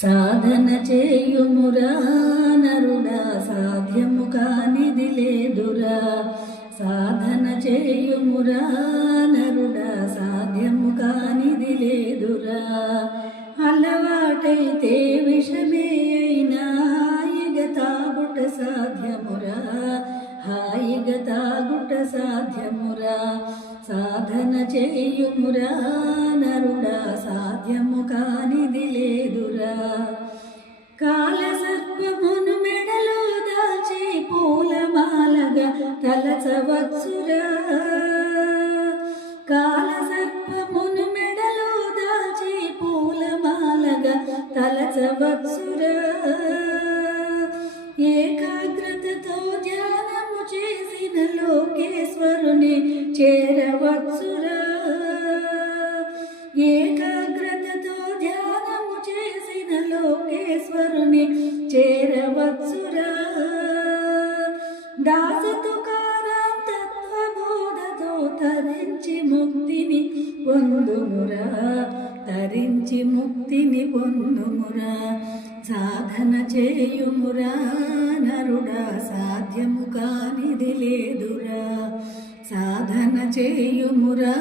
సాధన చేయుమురా నరుడా, సాధ్యము కానిది లేదురా. సాధన చేయుమురా నరుడా, సాధ్యము కానిది లేదురా. అలవాటైతే విషమే అయినా హాయిగా తాగుట సాధ్యమురా, హాయిగా తాగుట సాధ్యమురా. సాధన చేయుమురా నరుడా, సాధ్యము కానిది లేదురా. కాలసర్పమును మెడలో దాచి పూలమాలగా తలచవచ్చురా. కాలసర్పమును మెడలో దాచి పూలమాలగా తలచవచ్చురా. ఏకాగ్రతతో ధ్యానము చేసిన లోకేశ్వరుని చేరవచ్చురా. ఏకాగ్రతతో ధ్యానము చేసిన లోకేశ్వరుని చేరవచ్చురా. దాస తుకారాం తత్వబోధతో తరించి ముక్తిని పొందుమురా, తరించి ముక్తిని పొందుమురా. సాధన చేయుమురా నరుడా, సాధ్యము కానిది లేదురా. సాధన చేయుమురా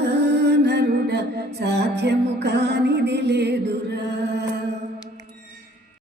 నరుడా, సాధ్యము కానిది లేదురా.